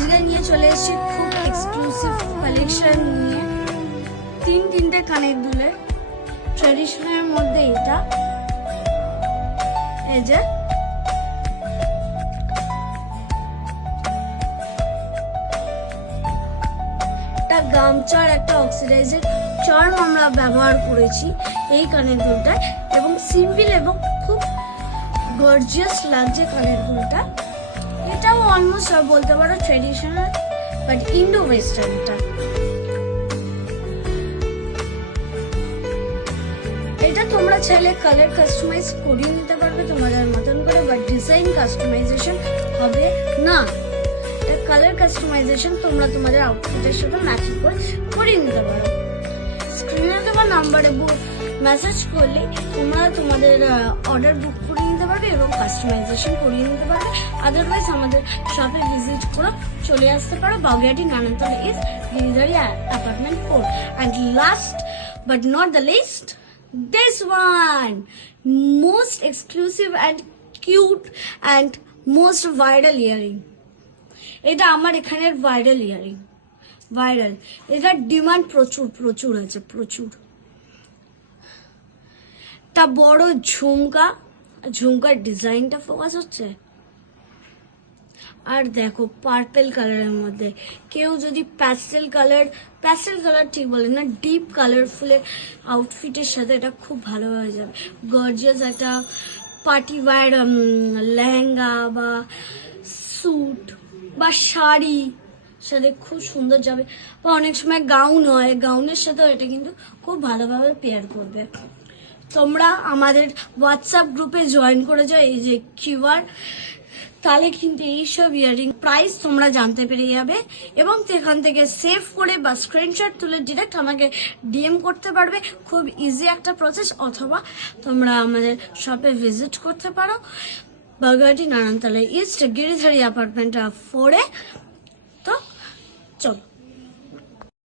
আজকে নিয়ে চলে এসেছি খুব এক্সক্লুসিভ কালেকশন নিয়ে। তিনটে কানের দুলের ট্র্যাডিশনাল মধ্যে এটা এই যে গামচার একটা অক্সিডাইজের চার্ম আমরা ব্যবহার করেছি এই কানের দুলটায়, এবং সিম্পল এবং খুব গর্জিয়াস লাগছে কানের দুলটা। এটাও অলমোস্ট বলতে পারো ট্রেডিশনাল বাট ইন্ডো ওয়েস্টার্নটা। এটা তোমরা চাইলে কালার কাস্টমাইজ করিয়ে নিতে পারবে তোমাদের মতন করে, বাট ডিজাইন কাস্টমাইজেশন হবে না। কালার কাস্টমাইজেশন তোমরা তোমাদের আউটফিটের সাথে ম্যাচিং করে করিয়ে নিতে পারো। স্ক্রিনে দেওয়া নাম্বারে মেসেজ করলে তোমরা তোমাদের অর্ডার বুক করে নিতে পারবে এবং কাস্টমাইজেশন করিয়ে নিতে পারবে। আদারওয়াইজ আমাদের শপে ভিজিট করে চলে আসতে পারো। Baguiati Nanantala is Giridhari apartment 4। And last but not the least, this one most exclusive and cute and most viral earring. এটা আমার এখানের ভাইরাল ইয়ারিং, ভাইরাল। এটার ডিমান্ড প্রচুর আছে, প্রচুর। তা বড় ঝুমকার ডিজাইনটা ফোকাস হচ্ছে। আর দেখো পার্পল কালারের মধ্যে, কেউ যদি প্যাস্টেল কালার ঠিক বলে না, ডিপ কালারফুলের আউটফিটের সাথে এটা খুব ভালো হয়ে যাবে। গর্জিয়াস একটা পার্টি ওয়্যার লেহেঙ্গা বা স্যুট বা শাড়ি সাথে খুব সুন্দর যাবে। বা অনেক সময় গাউন হয়, গাউনের সাথেও এটা কিন্তু খুব ভালোভাবে পেয়ার করবে। তোমরা আমাদের হোয়াটসঅ্যাপ গ্রুপে জয়েন করে যাও, এই যে কিউআর, তাহলে কিন্তু এইসব ইয়ারিং প্রাইস তোমরা জানতে পেরে যাবে এবং সেখান থেকে সেভ করে বা স্ক্রিনশট তুলে ডিরেক্ট আমাকে ডিএম করতে পারবে। খুব ইজি একটা প্রসেস। অথবা তোমরা আমাদের শপে ভিজিট করতে পারো, বাগুইআটি নানানতলা ইস্ট গিরিধারী অ্যাপার্টমেন্ট 4-এ। তো চলো।